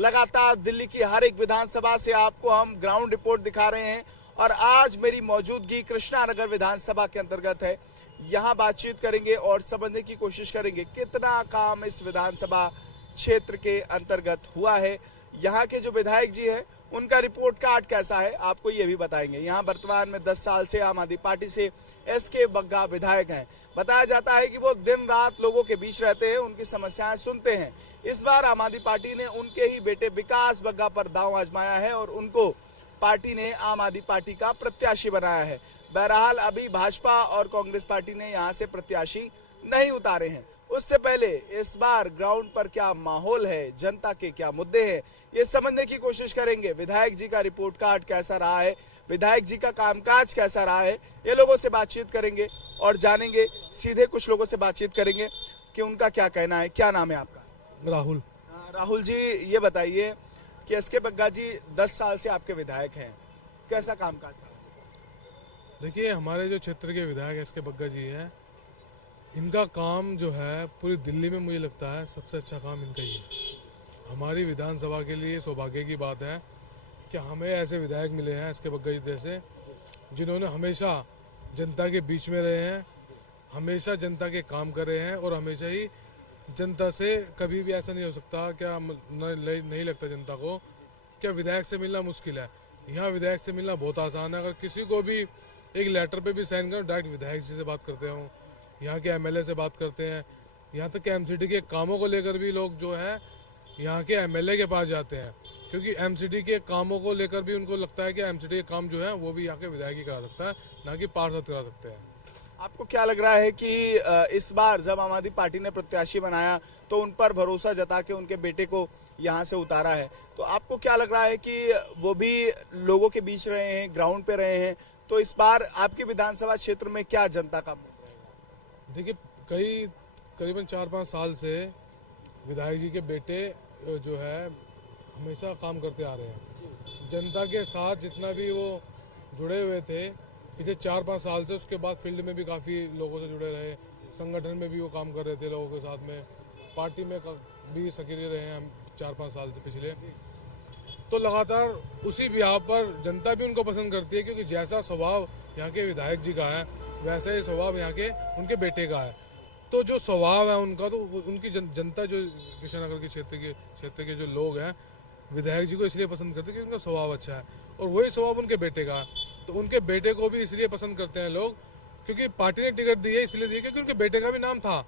लगातार दिल्ली की हर एक विधानसभा से आपको हम ग्राउंड रिपोर्ट दिखा रहे हैं और आज मेरी मौजूदगी कृष्णा नगर विधानसभा के अंतर्गत है। यहाँ बातचीत करेंगे और समझने की कोशिश करेंगे कितना काम इस विधानसभा क्षेत्र के अंतर्गत हुआ है। यहाँ के जो विधायक जी हैं उनका रिपोर्ट कार्ड कैसा है आपको ये भी बताएंगे। यहाँ वर्तमान में 10 साल से आम आदमी पार्टी से एसके बग्गा विधायक हैं। बताया जाता है कि वो दिन रात लोगों के बीच रहते हैं, उनकी समस्याएं सुनते हैं। इस बार आम आदमी पार्टी ने उनके ही बेटे विकास बग्गा पर दांव आजमाया है और उनको पार्टी ने आम आदमी पार्टी का प्रत्याशी बनाया है। बहरहाल अभी भाजपा और कांग्रेस पार्टी ने यहाँ से प्रत्याशी नहीं उतारे हैं। उससे पहले इस बार ग्राउंड पर क्या माहौल है, जनता के क्या मुद्दे हैं, ये समझने की कोशिश करेंगे। विधायक जी का रिपोर्ट कार्ड कैसा रहा है, विधायक जी का कामकाज कैसा रहा है, ये लोगों से बातचीत करेंगे और जानेंगे। सीधे कुछ लोगों से बातचीत करेंगे कि उनका क्या कहना है। क्या नाम है आपका? राहुल। राहुल जी, ये बताइए कि एसके बग्गा जी 10 साल से आपके विधायक हैं, कैसा कामकाज रहा? देखिए, हमारे जो क्षेत्र के विधायक एसके बग्गा जी हैं, इनका काम जो है पूरी दिल्ली में मुझे लगता है सबसे अच्छा काम इनका ही है। हमारी विधानसभा के लिए सौभाग्य की बात है कि हमें ऐसे विधायक मिले हैं एसके बग्गा जी जैसे, जिन्होंने हमेशा जनता के बीच में रहे हैं, हमेशा जनता के काम कर रहे हैं और हमेशा ही जनता से कभी भी ऐसा नहीं हो सकता क्या नहीं लगता जनता को क्या विधायक से मिलना मुश्किल है। यहाँ विधायक से मिलना बहुत आसान है। अगर किसी को भी एक लेटर पे भी साइन करो, डायरेक्ट विधायक जी से बात करते हो, यहाँ के एमएलए से बात करते हैं। यहाँ तक कि एमसीडी के कामों को लेकर भी लोग जो है यहाँ के एमएलए के पास जाते हैं, क्योंकि एमसीडी के कामों को लेकर भी उनको लगता है कि एमसीडी के काम जो है वो भी यहाँ के विधायक ही करा सकता है, ना कि पार्षद करा सकते हैं। आपको क्या लग रहा है कि इस बार जब आम आदमी पार्टी ने प्रत्याशी बनाया तो उन पर भरोसा जता के उनके बेटे को यहाँ से उतारा है, तो आपको क्या लग रहा है कि वो भी लोगों के बीच रहे हैं, ग्राउंड पे रहे हैं, तो इस बार आपके विधानसभा क्षेत्र में क्या जनता का मूड रहेगा? देखिए, करीबन 4-5 साल से विधायक जी के बेटे जो है हमेशा काम करते आ रहे हैं जनता के साथ। जितना भी वो जुड़े हुए थे पिछले 4-5 साल से, उसके बाद फील्ड में भी काफ़ी लोगों से जुड़े रहे, संगठन में भी वो काम कर रहे थे लोगों के साथ में, पार्टी में भी सक्रिय रहे हैं हम 4-5 साल से पिछले। तो लगातार उसी बिहाव पर जनता भी उनको पसंद करती है, क्योंकि जैसा स्वभाव यहाँ के विधायक जी का है वैसा ही स्वभाव यहाँ के उनके बेटे का है। तो जो स्वभाव है उनका, तो उनकी जनता जो कृष्णनगर के क्षेत्र के जो लोग हैं विधायक जी को इसलिए पसंद करते हैं कि उनका स्वभाव अच्छा है, और वही स्वभाव उनके बेटे का है। तो उनके बेटे को भी इसलिए पसंद करते हैं लोग, क्योंकि पार्टी ने टिकट दी है, इसलिए दी है क्योंकि उनके बेटे का भी नाम था।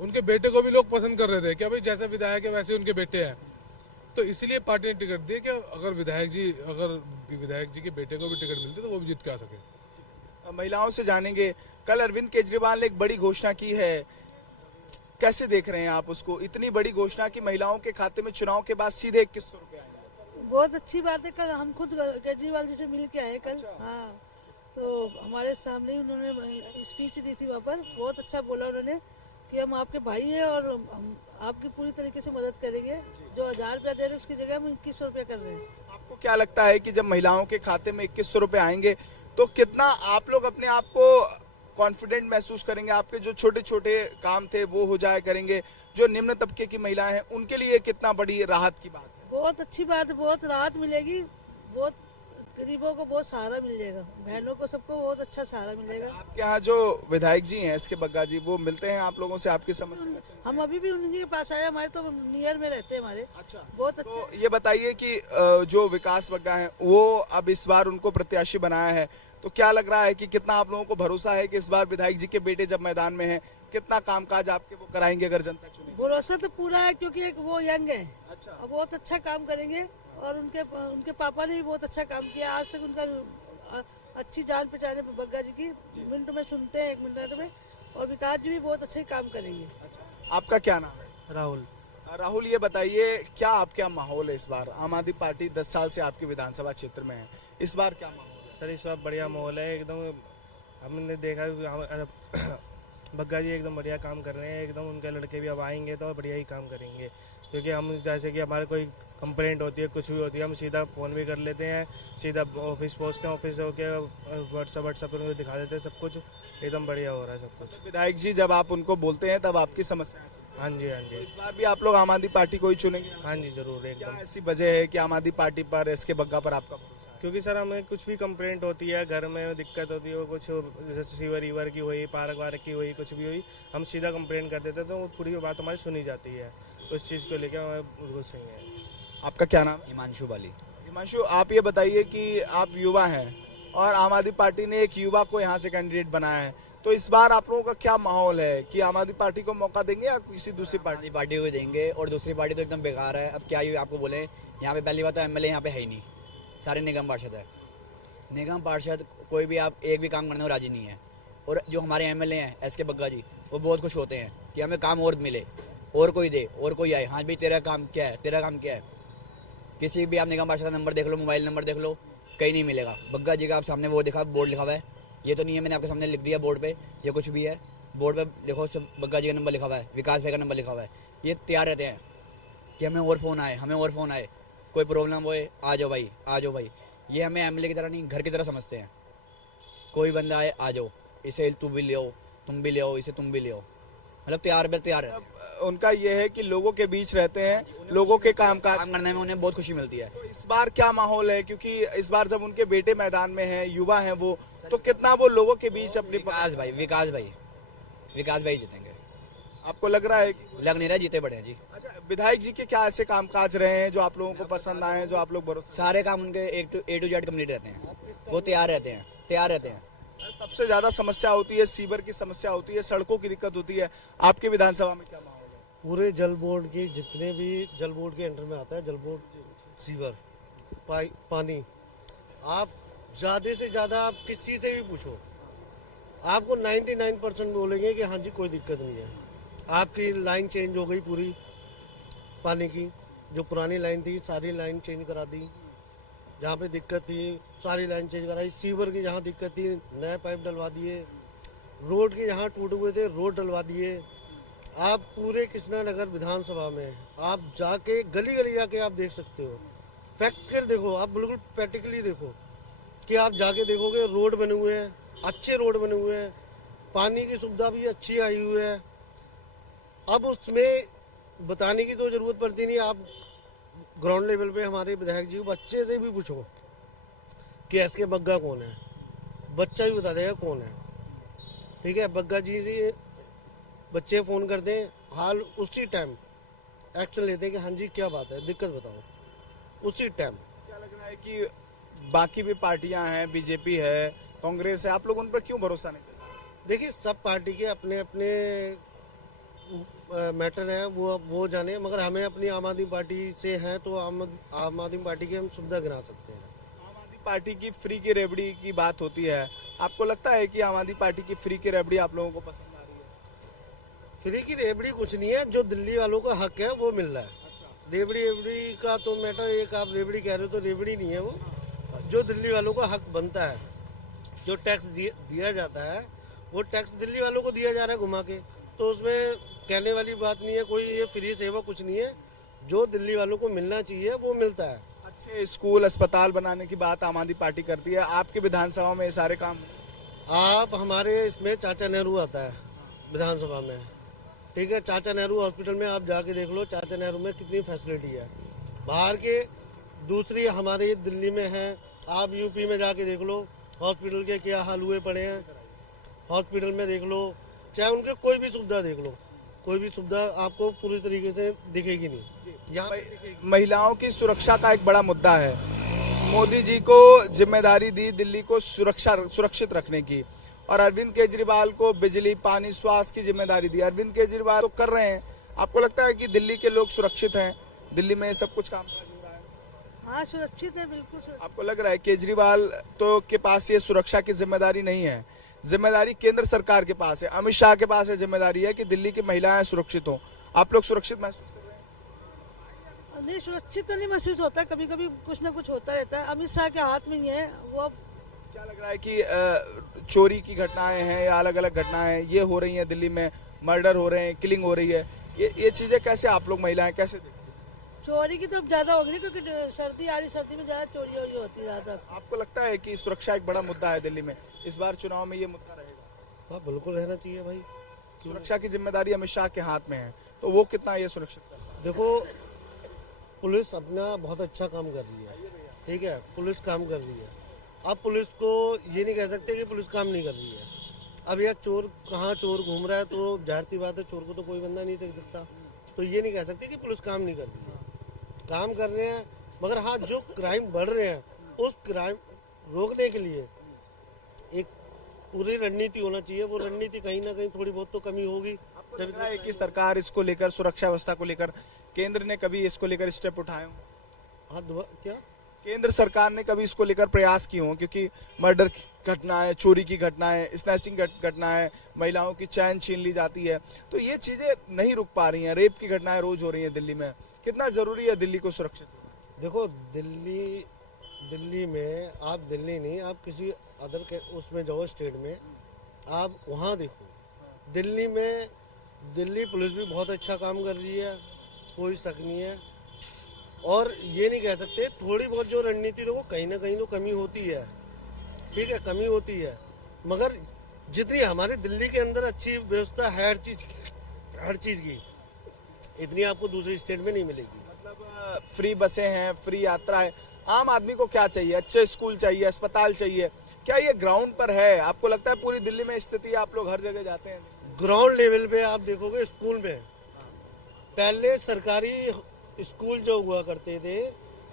उनके बेटे को भी लोग पसंद कर रहे थे कि भाई जैसे विधायक है वैसे उनके बेटे हैं, तो इसलिए पार्टी ने टिकट दी कि अगर विधायक जी के बेटे को भी टिकट मिलती तो वो भी जीत के आ सके। महिलाओं से जानेंगे। कल अरविंद केजरीवाल ने एक बड़ी घोषणा की है, कैसे देख रहे हैं आप उसको? इतनी बड़ी घोषणा की महिलाओं के खाते में चुनाव के बाद सीधे 2100 रुपए आएंगे। बहुत अच्छी बात है। कल हम खुद केजरीवाल जी से मिल के आए कल। अच्छा। हाँ, तो हमारे सामने ही उन्होंने स्पीच दी थी वहाँ पर। बहुत अच्छा बोला उन्होंने कि हम आपके भाई हैं और हम आपकी पूरी तरीके से मदद करेंगे। जो 1000 रुपया दे रहे हैं उसकी जगह हम 2100 रुपया कर रहे हैं। आपको क्या लगता है कि जब महिलाओं के खाते में 2100 रुपए आएंगे तो कितना आप लोग अपने आप को कॉन्फिडेंट महसूस करेंगे? आपके जो छोटे छोटे काम थे वो हो जाया करेंगे, जो निम्न तबके की महिलाएं हैं उनके लिए कितना बड़ी राहत की बात है? बहुत अच्छी बात है, बहुत राहत मिलेगी, बहुत गरीबों को बहुत सहारा मिल जाएगा, बहनों को सबको बहुत अच्छा सहारा मिलेगा। आपके यहाँ जो विधायक जी हैं एसके बग्गा जी, वो मिलते हैं आप लोगों से, आपकी समस्या? हम अभी भी उन्हीं के पास आए, हमारे तो नियर में रहते हैं हमारे। अच्छा, बहुत अच्छे। तो ये बताइए कि जो विकास बग्गा हैं वो अब इस बार उनको प्रत्याशी बनाया है, तो क्या लग रहा है कि कितना आप लोगों को भरोसा है कि इस बार विधायक जी के बेटे जब मैदान में हैं कितना कामकाज आपके वो कराएंगे अगर जनता चुनेगी? भरोसा तो पूरा है, क्योंकि एक वो यंग है। अच्छा। और बहुत अच्छा काम करेंगे, और उनके पापा ने भी बहुत अच्छा काम किया। आज तक उनका अच्छी जान पहचान है बग्गा जी की, मिनट में सुनते हैं, 1 मिनट में। और विकास जी भी बहुत अच्छे काम करेंगे। अच्छा। आपका क्या नाम है? राहुल। राहुल, ये बताइए क्या आपका माहौल है इस बार? आम आदमी पार्टी 10 साल से आपके विधानसभा क्षेत्र में है, इस बार क्या माहौल है? सर, इस बार बढ़िया माहौल है एकदम। हमने देखा बग्गा जी एकदम बढ़िया काम कर रहे हैं एकदम। उनके लड़के भी अब आएंगे तो बढ़िया ही काम करेंगे, क्योंकि हम जैसे कि हमारे कोई कंप्लेंट होती है, कुछ भी होती है, हम सीधा फ़ोन भी कर लेते हैं, सीधा ऑफिस पहुँचते हैं, ऑफिस होके व्हाट्सएप पर उनको दिखा देते हैं, सब कुछ एकदम बढ़िया हो रहा है सब कुछ। विधायक जी जब आप उनको बोलते हैं तब आपकी समस्याएं सुनते हैं? हाँ जी, हाँ जी, इस बार भी आप लोग आम आदमी पार्टी को ही चुनेंगे? हाँ जी, जरूर क्या एकदम। ऐसी वजह है कि आम आदमी पार्टी पर एसके बग्गा पर आपका भरोसा है? क्योंकि सर हमें कुछ भी कंप्लेंट होती है, घर में दिक्कत होती है, वो कुछ जैसे सीवर ईवर की हुई, पार्क वार्क की हुई, कुछ भी हुई, हम सीधा कंप्लेंट कर देते हैं, तो वो पूरी बात हमारी सुनी जाती है। उस चीज़ को लेकर हमें बिल्कुल सही है। आपका क्या नाम है? हिमांशु बाली। हिमांशु, आप ये बताइए कि आप युवा हैं और आम आदमी पार्टी ने एक युवा को यहाँ से कैंडिडेट बनाया है, तो इस बार आप लोगों का क्या माहौल है कि आम आदमी पार्टी को मौका देंगे या किसी दूसरी पार्टी? आदमी पार्टी को देंगे और दूसरी पार्टी तो एकदम बेकार है। अब क्या ही आपको बोले, यहाँ पे पहली बात तो एमएलए यहाँ पे है ही नहीं, सारे निगम पार्षद है। निगम पार्षद कोई भी आप एक भी काम करने को राजी नहीं है। और जो हमारे एमएलए हैं एसके बग्गा जी, वो बहुत खुश होते हैं कि हमें काम और मिले, और कोई दे, और कोई आए। हाँ भाई, तेरा काम क्या है, तेरा काम क्या है? किसी भी आप निगम पार्षद का नंबर देख लो, मोबाइल नंबर देख लो, कहीं नहीं मिलेगा। बग्गा जी का आप सामने वो देखा, बोर्ड लिखा हुआ है, ये तो नहीं है, मैंने आपके सामने लिख दिया बोर्ड पे, ये कुछ भी है। बोर्ड पे देखो, सब बग्गा जी का नंबर लिखा हुआ है, विकास भाई का नंबर लिखा हुआ है। ये तैयार रहते हैं कि हमें और फ़ोन आए, हमें और फ़ोन आए, कोई प्रॉब्लम होए, आ जाओ भाई, आ जाओ भाई। ये हमें एमएलए की तरह नहीं, घर की तरह समझते हैं। कोई बंदा आए, आ जाओ, इसे तू भी ले आओ, तुम भी ले आओ, इसे तुम भी ले आओ, मतलब तैयार है। उनका ये है कि लोगों के बीच रहते हैं, लोगों के काम करने में उन्हें बहुत खुशी मिलती है। तो इस बार क्या माहौल है, क्योंकि इस बार जब उनके बेटे मैदान में हैं, युवा हैं वो, तो कितना वो लोगों के बीच अपनी विकास भाई जीतेंगे। आपको लग रहा है कि? लग नहीं रहा, जीते बड़े हैं जी। अच्छा, विधायक जी के क्या ऐसे कामकाज रहे हैं जो आप लोगों को पसंद आए हैं, जो आप लोग भरोसा? सारे काम उनके ए टू जेड कंप्लीट रहते हैं, वो तैयार रहते हैं। सबसे ज्यादा समस्या होती है सीवर की समस्या होती है, सड़कों की दिक्कत होती है। आपके विधानसभा में क्या माहौल है? पूरे जल बोर्ड की जितने भी जल बोर्ड के अंडर में आता है, जल बोर्ड, सीवर, पानी, आप ज़्यादा से ज़्यादा आप किसी से भी पूछो, आपको 99% बोलेंगे कि हाँ जी कोई दिक्कत नहीं है। आपकी लाइन चेंज हो गई पूरी, पानी की जो पुरानी लाइन थी सारी लाइन चेंज करा दी, जहाँ पे दिक्कत थी सारी लाइन चेंज कराई। सीवर की जहाँ दिक्कत थी नए पाइप डलवा दिए, रोड के जहाँ टूटे हुए थे रोड डलवा दिए। आप पूरे कृष्णानगर विधानसभा में आप जाके गली गली जाके आप देख सकते हो, फैक्ट देखो, आप बिल्कुल प्रैक्टिकली देखो कि आप जाके देखोगे रोड बने हुए हैं, अच्छे रोड बने हुए हैं, पानी की सुविधा भी अच्छी आई हुई है। अब उसमें बताने की तो जरूरत पड़ती नहीं, आप ग्राउंड लेवल पे हमारे विधायक जी को बच्चे से भी पूछो कि एसके बग्गा कौन है, बच्चा भी बता देगा कौन है। ठीक है, बग्गा जी से बच्चे फ़ोन करते हैं, हाल उसी टाइम एक्शन लेते हैं कि हाँ जी क्या बात है, दिक्कत बताओ, उसी टाइम। क्या लग रहा है कि बाकी भी पार्टियां हैं, बीजेपी है, कांग्रेस है, आप लोग उन पर क्यों भरोसा नहीं करते? देखिए, सब पार्टी के अपने अपने मैटर है, वो जाने, मगर हमें अपनी आम आदमी पार्टी से हैं तो आम आदमी पार्टी की हम सुविधा गिना सकते हैं। आम आदमी पार्टी की फ्री की रेवड़ी की बात होती है, आपको लगता है कि आम आदमी पार्टी की फ्री की रेवड़ी आप लोगों को पसंद आ रही है? फ्री की रेवड़ी कुछ नहीं है, जो दिल्ली वालों का हक है वो मिल रहा है। रेवड़ी का तो मैटर, एक आप रेवड़ी कह रहे हो तो रेवड़ी नहीं है वो, जो दिल्ली वालों का हक बनता है, जो टैक्स दिया जाता है वो टैक्स दिल्ली वालों को दिया जा रहा है घुमा के, तो उसमें कहने वाली बात नहीं है, कोई ये फ्री सेवा कुछ नहीं है, जो दिल्ली वालों को मिलना चाहिए वो मिलता है। अच्छे स्कूल अस्पताल बनाने की बात आम आदमी पार्टी करती है, आपके विधानसभा में ये सारे काम? आप हमारे इसमें चाचा नेहरू आता है विधानसभा में, ठीक है, चाचा नेहरू हॉस्पिटल में आप जाके देख लो, चाचा नेहरू में कितनी फैसिलिटी है। बाहर के दूसरी हमारे दिल्ली में है, आप यूपी में जाके देख लो हॉस्पिटल के क्या हाल हुए पड़े हैं, हॉस्पिटल में देख लो, चाहे उनके कोई भी सुविधा देख लो, कोई भी सुविधा आपको पूरी तरीके से दिखेगी नहीं। यहाँ महिलाओं की सुरक्षा का एक बड़ा मुद्दा है, मोदी जी को जिम्मेदारी दी दिल्ली को सुरक्षित रखने की, और अरविंद केजरीवाल को बिजली, पानी, स्वास्थ्य की जिम्मेदारी दी। अरविंद केजरीवाल तो कर रहे हैं, आपको लगता है कि दिल्ली के लोग सुरक्षित हैं, दिल्ली में सब कुछ काम हो रहा है? हाँ, सुरक्षित है, बिल्कुल सुरक्षित। आपको लग रहा है केजरीवाल तो के पास ये सुरक्षा की जिम्मेदारी नहीं है, जिम्मेदारी केंद्र सरकार के पास है, अमित शाह के पास है जिम्मेदारी है कि दिल्ली की महिलाएं सुरक्षित हो। आप लोग सुरक्षित महसूस कर रहे हैं? नहीं, सुरक्षित तो नहीं महसूस होता, कभी कभी कुछ ना कुछ होता रहता है, अमित शाह के हाथ में ही है वो। अब क्या लग रहा है कि चोरी की घटनाएं हैं या अलग अलग घटनाएं ये हो रही हैं दिल्ली में, मर्डर हो रहे हैं, किलिंग हो रही है, ये चीजें कैसे आप लोग महिलाएं कैसे देखते हैं? चोरी की तो अब ज्यादा हो गई, क्योंकि सर्दी आ रही, सर्दी में ज्यादा चोरी होती है ज्यादा। आपको लगता है कि सुरक्षा एक बड़ा मुद्दा है दिल्ली में, इस बार चुनाव में ये मुद्दा रहेगा? हाँ, बिल्कुल रहना चाहिए भाई। सुरक्षा की जिम्मेदारी अमित शाह के हाथ में है, तो वो कितना ये सुनिश्चित करता है? देखो, पुलिस अपना बहुत अच्छा काम कर रही है, ठीक है, पुलिस काम कर रही है। अब पुलिस को ये नहीं कह सकते कि पुलिस काम नहीं कर रही है। अब यह चोर कहाँ चोर घूम रहा है तो जाहिर सी बात है, चोर को तो कोई बंदा नहीं देख सकता, तो ये नहीं कह सकते कि पुलिस काम नहीं कर रही है। काम कर रहे हैं, मगर हाँ, जो क्राइम बढ़ रहे हैं उस क्राइम रोकने के लिए एक पूरी रणनीति होना चाहिए। वो रणनीति कहीं ना कहीं थोड़ी बहुत तो कमी होगी। आपको लग रहा है कि सरकार इसको लेकर, सुरक्षा व्यवस्था को लेकर, केंद्र ने कभी इसको लेकर स्टेप उठाए हों? हाँ, क्या केंद्र सरकार ने कभी इसको लेकर प्रयास किए हों? क्योंकि मर्डर की घटना है, चोरी की घटना है, स्नैचिंग घटना है, महिलाओं की चैन छीन ली जाती है, तो ये चीजें नहीं रुक पा रही हैं। रेप की घटनाएं रोज हो रही हैं दिल्ली में। कितना जरूरी है दिल्ली को सुरक्षित होना? देखो, दिल्ली में, आप दिल्ली नहीं, आप किसी अदर के उसमें जाओ, स्टेट में, आप वहाँ देखो, दिल्ली पुलिस भी बहुत अच्छा काम कर रही है, कोई शक नहीं है। और ये नहीं कह सकते, थोड़ी बहुत जो रणनीति देखो कहीं ना कहीं तो कमी होती है, ठीक है, कमी होती है, मगर जितनी हमारे दिल्ली के अंदर अच्छी व्यवस्था है हर चीज़ की, इतनी आपको दूसरी स्टेट में नहीं मिलेगी। मतलब फ्री बसें हैं, फ्री यात्रा है, आम आदमी को क्या चाहिए? अच्छे स्कूल चाहिए, अस्पताल चाहिए, क्या ये ग्राउंड पर है? आपको लगता है पूरी दिल्ली में स्थिति, आप लोग हर जगह जाते हैं, ग्राउंड लेवल पे आप देखोगे, स्कूल में पहले सरकारी स्कूल जो हुआ करते थे,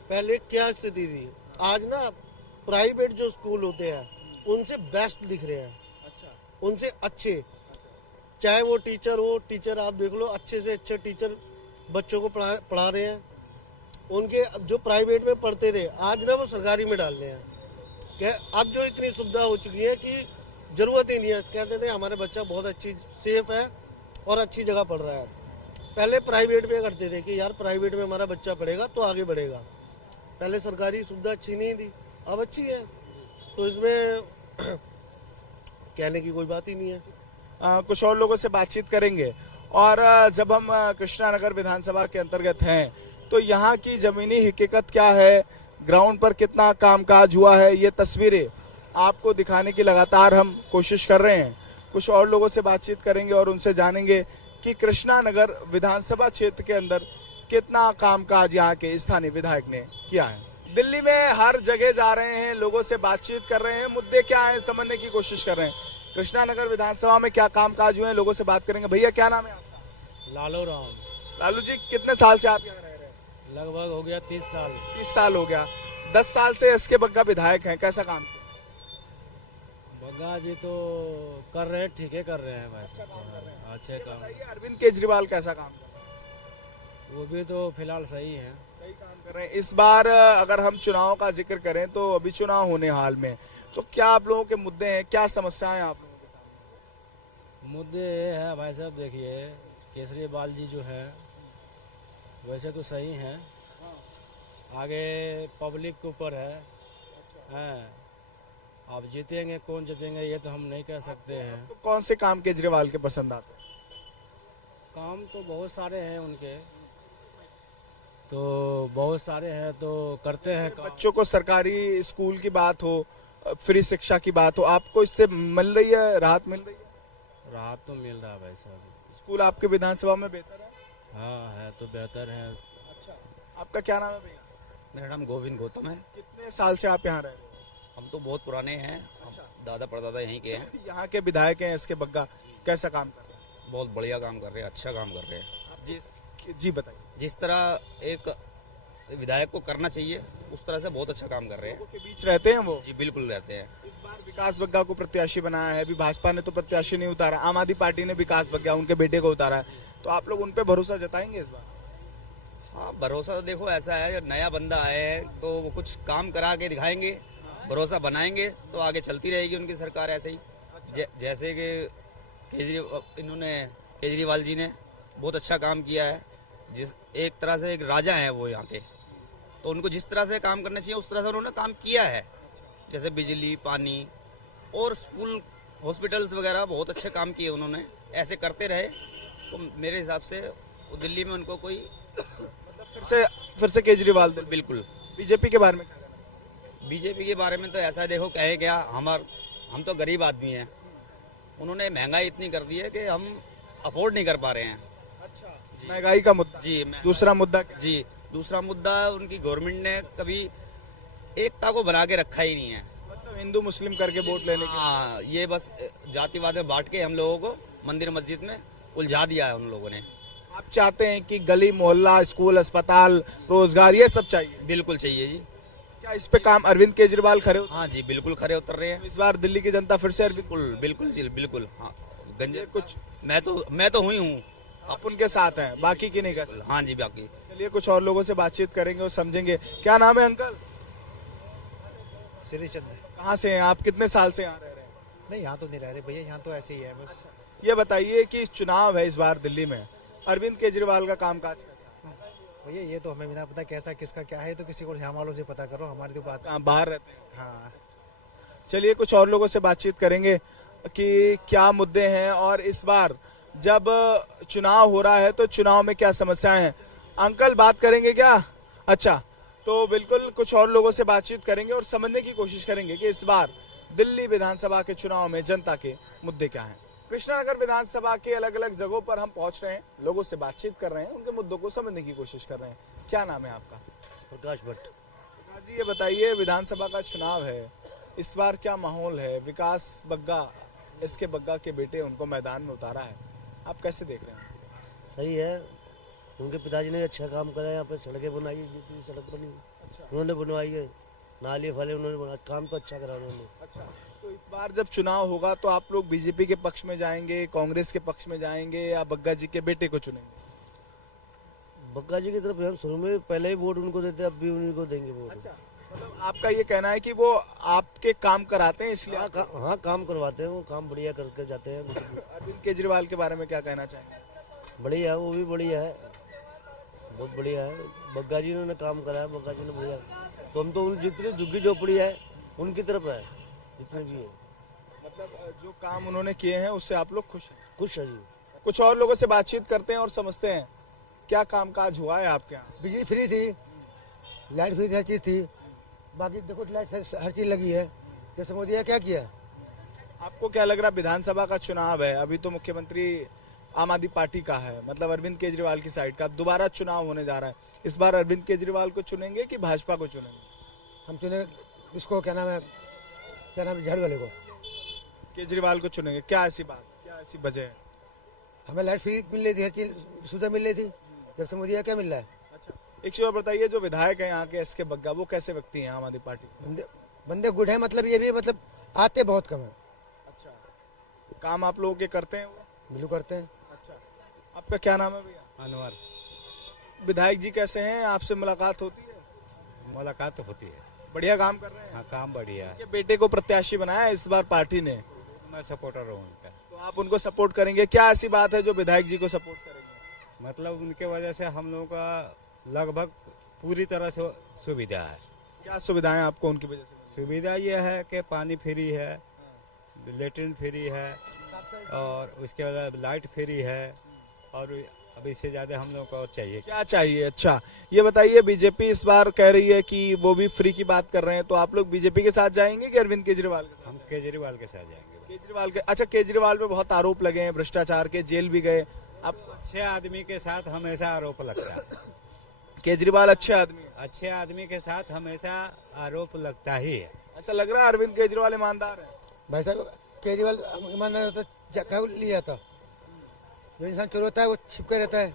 पहले क्या स्थिति थी, आज ना प्राइवेट जो स्कूल होते हैं उनसे बेस्ट दिख रहे हैं, उनसे अच्छे, चाहे वो टीचर हो, टीचर आप देख लो, अच्छे से अच्छे टीचर बच्चों को पढ़ा रहे हैं। उनके जो प्राइवेट में पढ़ते थे, आज ना वो सरकारी में डाल रहे हैं। क्या अब जो इतनी सुविधा हो चुकी है कि जरूरत ही नहीं है, कहते थे हमारे बच्चा बहुत अच्छी सेफ है और अच्छी जगह पढ़ रहा है। पहले प्राइवेट में करते थे कि यार प्राइवेट में हमारा बच्चा पढ़ेगा तो आगे बढ़ेगा, पहले सरकारी सुविधा अच्छी नहीं थी, अब अच्छी है, तो इसमें कहने की कोई बात ही नहीं है। कुछ और लोगों से बातचीत करेंगे। और जब हम कृष्णा नगर विधानसभा के अंतर्गत हैं तो यहाँ की जमीनी हकीकत क्या है, ग्राउंड पर कितना कामकाज हुआ है, ये तस्वीरें आपको दिखाने की लगातार हम कोशिश कर रहे हैं। कुछ और लोगों से बातचीत करेंगे और उनसे जानेंगे कि कृष्णा नगर विधानसभा क्षेत्र के अंदर कितना कामकाज यहाँ के स्थानीय विधायक ने किया है। दिल्ली में हर जगह जा रहे हैं, लोगों से बातचीत कर रहे हैं, मुद्दे क्या है समझने की कोशिश कर रहे हैं। कृष्णा नगर विधानसभा में क्या कामकाज हुए हैं, लोगों से बात करेंगे। भैया क्या नाम है आपका? लालू राम। लालू जी, कितने साल से आप यहाँ रह रहे हैं? लगभग हो गया 30 साल। 30 साल हो गया। 10 साल से एसके बग्गा विधायक हैं, कैसा काम किया? बग्गा जी तो कर रहे हैं, ठीक है कर रहे हैं, वैसे अच्छे काम। बताइए, अरविंद केजरीवाल कैसा काम कर रहे हैं? वो भी तो फिलहाल सही है, सही काम कर रहे हैं। इस बार अगर हम चुनाव का जिक्र करें तो अभी चुनाव होने हाल में, तो क्या आप लोगों के मुद्दे हैं, क्या समस्याएं आप लोगों के सामने? मुद्दे ये है भाई साहब, देखिए केजरीवाल जी जो है वैसे तो सही हैं, आगे पब्लिक के ऊपर है, अब जीतेंगे कौन जीतेंगे ये तो हम नहीं कह सकते हैं। तो कौन से काम केजरीवाल के पसंद आते हैं? काम तो बहुत सारे हैं उनके, तो बहुत सारे हैं तो करते हैं काम। बच्चों को सरकारी स्कूल की बात हो, फ्री शिक्षा की बात हो, आपको इससे मिल रही है, राहत मिल रही है? राहत तो मिल रहा है भाई साहब। स्कूल आपके विधानसभा में बेहतर है? हाँ है तो बेहतर है। अच्छा, आपका क्या नाम है भैया? मेरा नाम गोविंद गौतम है। कितने साल से आप यहाँ रह रहे हो? हम तो बहुत पुराने हैं, हम दादा परदादा यहीं के हैं। यहाँ के विधायक हैं एसके बग्गा, कैसा काम कर रहे हैं? बहुत बढ़िया काम कर रहे हैं, अच्छा काम कर रहे हैं। जी बताइए। जिस तरह एक विधायक को करना चाहिए उस तरह से बहुत अच्छा काम कर रहे हैं। लोगों के बीच रहते हैं वो। जी बिल्कुल रहते हैं। इस बार विकास बग्गा को प्रत्याशी बनाया है, अभी भाजपा ने तो प्रत्याशी नहीं उतारा, आम आदमी पार्टी ने विकास बग्गा उनके बेटे को उतारा है, तो आप लोग उन पे भरोसा जताएंगे इस बार? हाँ, भरोसा तो देखो ऐसा है, जब नया बंदा आए हैं तो वो कुछ काम करा के दिखाएंगे, भरोसा बनाएंगे तो आगे चलती रहेगी उनकी सरकार ऐसे ही। जैसे कि केजरीवाल जी ने बहुत अच्छा काम किया है, जिस एक तरह से एक राजा हैं वो यहाँ के, तो उनको जिस तरह से काम करना चाहिए उस तरह से उन्होंने काम किया है। जैसे बिजली, पानी और स्कूल, हॉस्पिटल्स वगैरह बहुत अच्छे काम किए उन्होंने। ऐसे करते रहे तो मेरे हिसाब से दिल्ली में उनको कोई फिर से केजरीवाल दल। बिल्कुल। बीजेपी के बारे में क्या कहना है? बीजेपी के बारे में तो ऐसा देखो, कहे क्या, हम तो गरीब आदमी हैं, उन्होंने महंगाई इतनी कर दी है कि हम अफोर्ड नहीं कर पा रहे हैं। अच्छा, महंगाई का मुद्दा। जी दूसरा मुद्दा क्या? जी दूसरा मुद्दा उनकी गवर्नमेंट ने कभी एकता को बना के रखा ही नहीं है। मतलब हिंदू मुस्लिम करके वोट लेने के। हाँ, ये बस जातिवाद में बांट के हम लोगों को मंदिर मस्जिद में उलझा दिया है उन लोगों ने। आप चाहते हैं कि गली मोहल्ला स्कूल अस्पताल रोजगार ये सब चाहिए। बिल्कुल चाहिए जी। क्या इस पे काम अरविंद केजरीवाल खड़े उतरे? हाँ जी, बिल्कुल खरे उतर रहे हैं। इस बार दिल्ली की जनता फिर से अरविंद बिल्कुल बिल्कुल जी, बिल्कुल। हाँ, गंजे कुछ मैं तो हुई हूँ। आप उनके साथ हैं, बाकी की नहीं कर सकते। हाँ जी, बाकी चलिए कुछ और लोगों से बातचीत करेंगे और समझेंगे। क्या नाम है अंकल? श्री चंद। कहाँ से हैं आप? कितने साल से यहाँ रह रहे हैं? नहीं, यहाँ तो नहीं रह रहे भैया, यहाँ तो ऐसे ही है बस। ये बताइए कि चुनाव है इस बार दिल्ली में, अरविंद केजरीवाल का कामकाज कैसा है? भैया ये तो हमें बिना पता कैसा किसका क्या है, तो किसी को यहाँ वालों से पता करो, हमारी तो बात। कहाँ बाहर रहते हैं? हाँ, चलिए कुछ और लोगों से बातचीत करेंगे कि क्या मुद्दे हैं और इस बार जब चुनाव हो रहा है तो चुनाव में क्या समस्याएं हैं। अंकल बात करेंगे क्या? अच्छा, तो बिल्कुल कुछ और लोगों से बातचीत करेंगे और समझने की कोशिश करेंगे कि इस बार दिल्ली विधानसभा के चुनाव में जनता के मुद्दे क्या हैं। कृष्णानगर विधानसभा के अलग अलग जगहों पर हम पहुंच रहे हैं, लोगों से बातचीत कर रहे हैं, उनके मुद्दों को समझने की कोशिश कर रहे हैं। क्या नाम है आपका? प्रकाश भट्ट। प्रकाश जी, ये बताइए विधानसभा का चुनाव है, इस बार क्या माहौल है? विकास बग्गा, इसके बग्गा के बेटे उनको मैदान में उतारा है, आप कैसे देख रहे हैं? सही है, उनके पिताजी ने अच्छा काम करा है, यहाँ पे सड़कें बनाई, जितनी सड़क बनी उन्होंने बनवाई है, नाले फाले उन्होंने बना, काम तो अच्छा करा उन्होंने। अच्छा, तो इस बार जब चुनाव होगा तो आप लोग बीजेपी के पक्ष में जाएंगे, कांग्रेस के पक्ष में जाएंगे या बग्गा जी के बेटे को चुनेंगे? बग्गा जी की तरफ हम शुरू में पहले ही वोट उनको देते, अब भी उन्हीं को देंगे वोट। अच्छा, मतलब आपका ये कहना है कि वो आपके काम कराते हैं इसलिए हाँ, हाँ काम करवाते हैं, वो काम बढ़िया करके जाते हैं। अरविंद केजरीवाल के बारे में क्या कहना चाहेंगे? बढ़िया है, वो भी बढ़िया है, बहुत बढ़िया है। बग्गा जी ने काम करा है, बग्गा जी ने बढ़िया। तो हम तो उन जितनी झुग्गी झोपड़ी है उनकी तरफ है, जितने भी है। मतलब जो काम उन्होंने किए हैं उससे आप लोग खुश हैं? खुश है जी। कुछ और लोगों से बातचीत करते हैं और समझते हैं क्या कामकाज हुआ है आपके यहाँ। बिजली फ्री थी, लाइट फ्री थी, हर चीज़ थी। बाकी देखो लाइट हर चीज़ लगी है। जैसे मोदी ने क्या किया। आपको क्या लग रहा है? विधानसभा का चुनाव है, अभी तो मुख्यमंत्री आम आदमी पार्टी का है, मतलब अरविंद केजरीवाल की साइड का, दोबारा चुनाव होने जा रहा है। इस बार अरविंद केजरीवाल को चुनेंगे कि भाजपा को चुनेंगे? हम चुने इसको, क्या नाम है झाड़ू वाले को। केजरीवाल को चुनेंगे, क्या ऐसी बात, क्या ऐसी वजह है? हमें लाइट फ्री मिल रही थी, हर चीज़ सुविधा मिल रही थी। जब से मोदी क्या मिल रहा है। अच्छा, एक चीज और बताइए, जो विधायक है यहाँ के एसके बग्गा, वो कैसे व्यक्ति हैं आम आदमी पार्टी के? बंदे गुड है, मतलब ये भी मतलब आते बहुत कम है। अच्छा, काम आप लोगों के करते हैं वो? बिल्कुल करते हैं। अच्छा, आपका क्या नाम है भैया? अनवर। विधायक जी कैसे हैं? आपसे मुलाकात होती है? मुलाकात तो होती है। बढ़िया काम कर रहे हैं? हाँ, काम बढ़िया है। उनके बेटे को प्रत्याशी बनाया इस बार पार्टी ने, मैं सपोर्टर हूँ उनका। तो आप उनको सपोर्ट करेंगे? क्या ऐसी बात है जो विधायक जी को सपोर्ट करेंगे? मतलब उनके वजह से हम लोगों का लगभग पूरी तरह से सुविधा है। क्या सुविधाएं आपको उनकी वजह से मिली? सुविधा ये है कि पानी फ्री है, लेटरिन फ्री है, और उसके बाद लाइट फ्री है, और अब इससे ज़्यादा हम लोगों को चाहिए क्या चाहिए? अच्छा, ये बताइए, बीजेपी इस बार कह रही है कि वो भी फ्री की बात कर रहे हैं, तो आप लोग बीजेपी के साथ जाएंगे कि अरविंद केजरीवाल के साथ? हम केजरीवाल के साथ जाएंगे। केजरीवाल के, अच्छा, केजरीवाल पे बहुत आरोप लगे हैं भ्रष्टाचार के, जेल भी गए। अब अच्छे आदमी के साथ हमेशा आरोप लगता है। केजरीवाल अच्छे आदमी है, अच्छे आदमी के साथ हमेशा आरोप लगता ही है। ऐसा लग रहा है अरविंद केजरीवाल ईमानदार है? भाई साहब, केजरीवाल ईमानदार होता क्या लिया था। जो इंसान चोर होता है वो छिपके रहता है।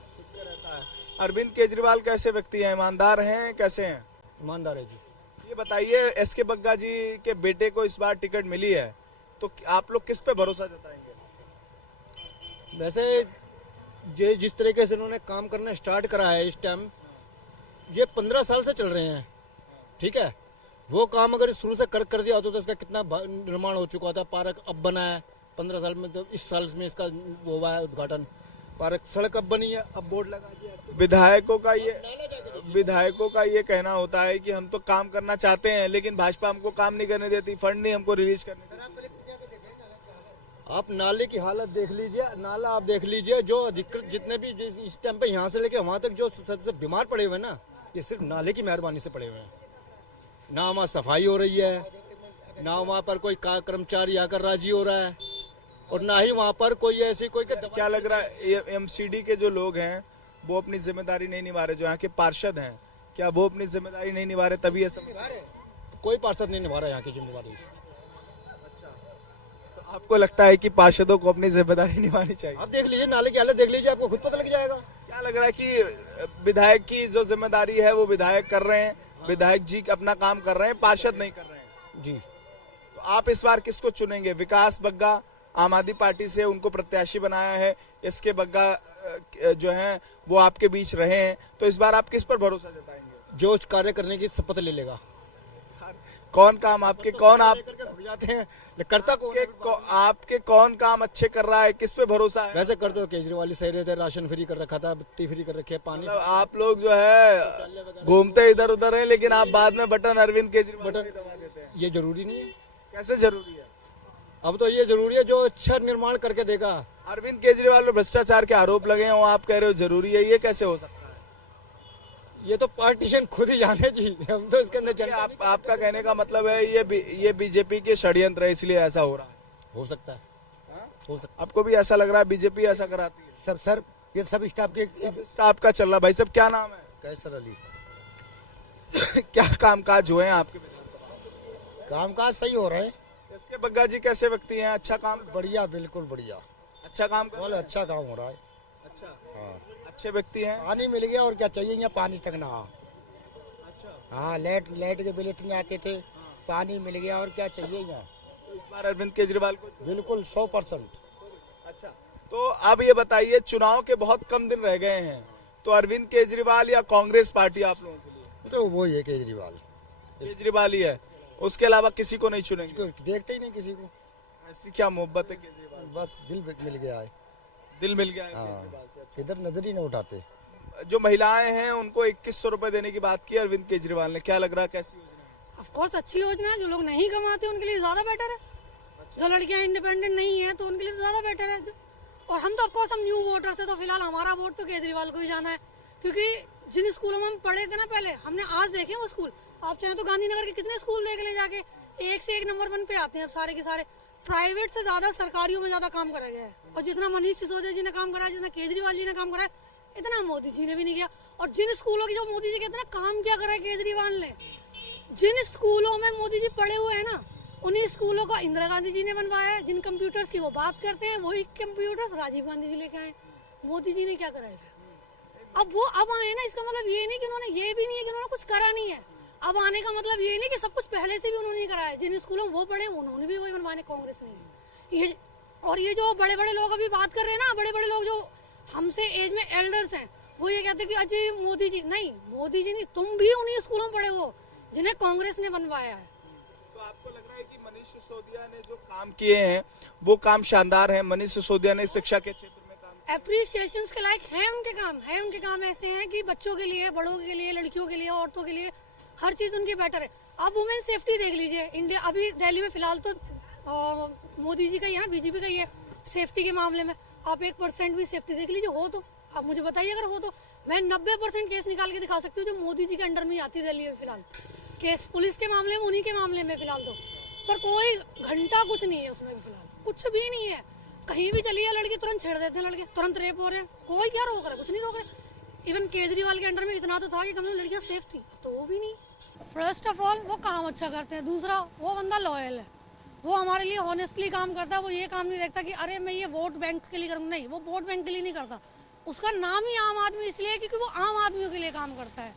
अरविंद केजरीवाल कैसे व्यक्ति हैं? ईमानदार हैं, कैसे हैं? ईमानदार है जी। ये बताइए, एसके बग्गा जी के बेटे को इस बार टिकट मिली है, तो आप लोग किस पे भरोसा जताएंगे? वैसे ये जिस तरीके से उन्होंने काम करना स्टार्ट करा है इस टाइम, ये 15 साल से चल रहे हैं, ठीक है। वो काम अगर शुरू से कर दिया होता तो इसका कितना निर्माण हो चुका था। पार्क अब बना है 15 साल में, तो इस साल में इसका वो हुआ है उद्घाटन। पार्क सड़क अब बनी है, अब बोर्ड लगा दिया। विधायकों का ये कहना होता है कि हम तो काम करना चाहते हैं लेकिन भाजपा हमको काम नहीं करने देती, फंड नहीं हमको रिलीज करने देती। आप नाले की हालत देख लीजिए, नाला आप देख लीजिए, जो अधिकृत जितने भी इस टाइम पे यहाँ से लेके वहाँ तक जो सदस्य बीमार पड़े हुए हैं ना, ये सिर्फ नाले की मेहरबानी से पड़े हुए हैं। ना वहाँ सफाई हो रही है, ना वहाँ पर कोई कर्मचारी आकर राजी हो रहा है, और ना ही वहाँ पर कोई ऐसी कोई क्या लग रहा है, एमसीडी के जो लोग हैं वो अपनी जिम्मेदारी नहीं निभा रहे? जो यहाँ के पार्षद हैं, क्या वो अपनी जिम्मेदारी नहीं निभा रहे तभी ये समस्या? कोई पार्षद नहीं निभा रहा यहाँ की जिम्मेदारी। तो आपको लगता है कि पार्षदों को अपनी जिम्मेदारी निभानी चाहिए? आप देख लीजिए, नाले की हालत देख लीजिए, आपको खुद पता लग जाएगा। क्या लग रहा है कि विधायक की जो जिम्मेदारी है वो विधायक कर रहे हैं, विधायक जी अपना काम कर रहे हैं, पार्षद नहीं कर रहे हैं? जी। तो आप इस बार किसको चुनेंगे? विकास बग्गा आम आदमी पार्टी से उनको प्रत्याशी बनाया है, इसके बग्गा जो हैं वो आपके बीच रहे हैं, तो इस बार आप किस पर भरोसा जताएंगे? जो कार्य करने की शपथ ले लेगा। कौन काम आपके, कौन आप भूल जाते हैं, करता कौन है? आपके कौन काम अच्छे कर रहा है, किस पे भरोसा है? वैसे कर दो, केजरीवाल ही सही रहते, राशन फ्री कर रखा था, बत्ती फ्री कर रखी है, पानी। मतलब आप लोग जो है घूमते इधर उधर हैं, लेकिन आप बाद में बटन अरविंद केजरीवाल को ही दबा देते हैं। ये जरूरी नहीं है। कैसे जरूरी है? अब तो ये जरूरी है जो अच्छा निर्माण करके देगा। अरविंद केजरीवाल पर भ्रष्टाचार के आरोप लगे हैं, आप कह रहे हो जरूरी है, ये कैसे हो सकता है? ये तो पार्टीशन खुद ही जाने जी, हम तो इसके अंदर जनता नहीं। आपका कहने का मतलब है ये बीजेपी के षड्यंत्र है, इसलिए ऐसा हो रहा है? हो सकता है, हो सकता है। आपको भी ऐसा लग रहा है बीजेपी ऐसा कराती है? सब सर ये सब स्टाफ के स्टाफ का चल रहा। भाई साहब क्या नाम है? कैसर अली। क्या कामकाज हुए हैं आपके विधानसभा? कामकाज सही हो रहे हैं। इसके बग्गा जी कैसे व्यक्ति हैं? अच्छा काम, बढ़िया, बिल्कुल बढ़िया, अच्छा काम कर रहे हैं? अच्छा काम हो रहा है। अच्छा, हाँ, अच्छे व्यक्ति हैं। पानी मिल गया और क्या चाहिए, यहाँ पानी तक ना। अच्छा, हाँ, लाइट के बिल इतने आते थे, पानी मिल गया और क्या चाहिए यहाँ। तो इस बार अरविंद केजरीवाल को? बिल्कुल 100%। अच्छा, तो अब ये बताइए, चुनाव के बहुत कम दिन रह गए हैं, तो अरविंद केजरीवाल या कांग्रेस पार्टी आप लोगों के लिए? तो वो ही है केजरीवाल, केजरीवाल ही है, उसके अलावा किसी को नहीं चुनेंगे? इसको देखते ही नहीं किसी को। ऐसी क्या मोहब्बत है केजरीवाल? बस दिल मिल गया है। दिल मिल गया है हाँ, केजरीवाल से। अच्छा। इधर नजर ही नहीं उठाते। जो महिलाएं हैं उनको 2100 रुपए देने की बात की अरविंद केजरीवाल ने, क्या लग रहा है कैसी योजना है? ऑफ कोर्स अच्छी योजना है। जो लोग नहीं कमाते उनके लिए ज्यादा बेटर है। जो लड़कियां इंडिपेंडेंट नहीं है तो उनके लिए ज्यादा बेटर है। और हम तो ऑफ कोर्स हम न्यू वोटर्स है, तो फिलहाल हमारा वोट तो केजरीवाल को ही जाना है, क्योंकि जिन स्कूलों में हम पढ़े थे ना पहले, हमने आज देखे वो स्कूल। आप चाहे तो गांधीनगर के कितने स्कूल देख ले जाके, एक से एक नंबर 1 पे आते हैं अब सारे के सारे। प्राइवेट से ज्यादा सरकारियों में ज्यादा काम करा गया है। और जितना मनीष सिसोदिया जी ने काम करा है, जितना केजरीवाल जी ने काम करा है, इतना मोदी जी ने भी नहीं किया। और जिन स्कूलों की जो मोदी जी कहते हैं काम क्या करा है केजरीवाल ने, जिन स्कूलों में मोदी जी पढ़े हुए हैं ना, उन्हीं स्कूलों को इंदिरा गांधी जी ने बनवाया है। जिन कंप्यूटर्स की वो बात करते हैं, वही कंप्यूटर्स राजीव गांधी जी लेके आए। मोदी जी ने क्या करा है फिर? अब वो अब आए ना, इसका मतलब ये नहीं कि उन्होंने, ये भी नहीं है कि उन्होंने कुछ करा नहीं है। अब आने का मतलब ये नहीं कि सब कुछ पहले से भी उन्होंने करा है। जिन स्कूलों में वो पढ़े उन्होंने भी वही बनवाने, कांग्रेस ने। ये और ये जो बड़े बड़े लोग अभी बात कर रहे हैं ना, बड़े बड़े लोग जो हमसे एज में एल्डर्स हैं, वो ये कहते हैं कि अजय मोदी जी नहीं, मोदी जी नहीं, तुम भी उन्हीं स्कूलों में पढ़े हो जिन्हें कांग्रेस ने बनवाया है। तो आपको लग रहा है कि मनीष सिसोदिया ने जो काम किए हैं वो काम शानदार है? मनीष सिसोदिया ने शिक्षा के क्षेत्र में काम, एप्रिसिएशन के लायक है उनके काम। है उनके काम ऐसे हैं कि बच्चों के लिए, बड़ों के लिए, लड़कियों के लिए, औरतों के लिए हर चीज उनकी बेटर है। आप वुमेन सेफ्टी देख लीजिए, इंडिया अभी दिल्ली में फिलहाल तो मोदी जी का ही है ना, बीजेपी का ही है सेफ्टी के मामले में। आप 1% भी सेफ्टी देख लीजिए, हो तो आप मुझे बताइए। अगर हो तो मैं 90% केस निकाल के दिखा सकती हूँ जो मोदी जी के अंडर में आती है दिल्ली में फिलहाल। केस पुलिस के मामले में, उन्हीं के मामले में फिलहाल तो, पर कोई घंटा कुछ नहीं है उसमें, फिलहाल कुछ भी नहीं है। कहीं भी चलिए लड़के तुरंत छेड़ देते हैं, लड़के तुरंत रेप हो रहे हैं, कोई क्या रोक रहा है? कुछ नहीं रोक रहे। इवन केजरीवाल के अंडर में इतना तो था कि कम से कम लड़कियां सेफ थी, तो वो भी नहीं। फर्स्ट ऑफ ऑल वो काम अच्छा करते हैं, दूसरा वो बंदा लॉयल है, वो हमारे लिए ऑनेस्टली काम करता है। वो ये काम नहीं देखता कि अरे मैं ये वोट बैंक के लिए करूँ, नहीं, वो वोट बैंक के लिए नहीं करता। उसका नाम ही आम आदमी इसलिए क्योंकि वो आम आदमियों के लिए काम करता है।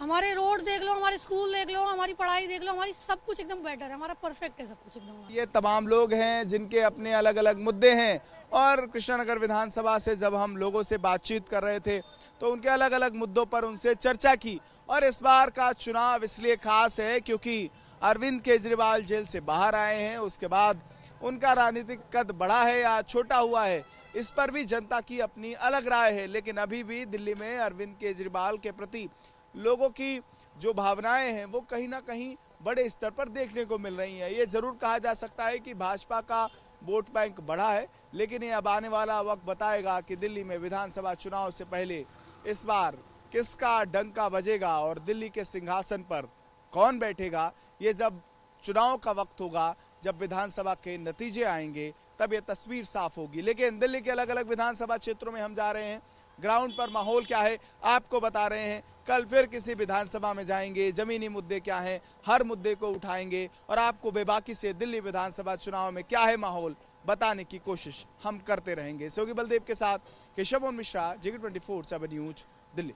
हमारे रोड देख लो, हमारे स्कूल देख लो, हमारी पढ़ाई देख लो, हमारी सब कुछ एकदम बेटर है, हमारा परफेक्ट है सब कुछ एकदम। ये तमाम लोग हैं जिनके अपने अलग अलग मुद्दे हैं, और कृष्णानगर विधानसभा से जब हम लोगों से बातचीत कर रहे थे तो उनके अलग अलग मुद्दों पर उनसे चर्चा की। और इस बार का चुनाव इसलिए खास है क्योंकि अरविंद केजरीवाल जेल से बाहर आए हैं, उसके बाद उनका राजनीतिक कद बढ़ा है या छोटा हुआ है, इस पर भी जनता की अपनी अलग राय है। लेकिन अभी भी दिल्ली में अरविंद केजरीवाल के प्रति लोगों की जो भावनाएं हैं वो कहीं ना कहीं बड़े स्तर पर देखने को मिल रही हैं। ये जरूर कहा जा सकता है कि भाजपा का वोट बैंक बढ़ा है, लेकिन ये अब आने वाला वक्त बताएगा कि दिल्ली में विधानसभा चुनाव से पहले इस बार किसका डंका बजेगा और दिल्ली के सिंहासन पर कौन बैठेगा। ये जब चुनाव का वक्त होगा, जब विधानसभा के नतीजे आएंगे, तब ये तस्वीर साफ होगी। लेकिन दिल्ली के अलग अलग विधानसभा क्षेत्रों में हम जा रहे हैं, ग्राउंड पर माहौल क्या है आपको बता रहे हैं। कल फिर किसी विधानसभा में जाएंगे, जमीनी मुद्दे क्या हैं हर मुद्दे को उठाएंगे और आपको बेबाकी से दिल्ली विधानसभा चुनाव में क्या है माहौल बताने की कोशिश हम करते रहेंगे। सहयोगी बलदेव के साथ केशव मिश्रा, JK24 7 न्यूज, दिल्ली।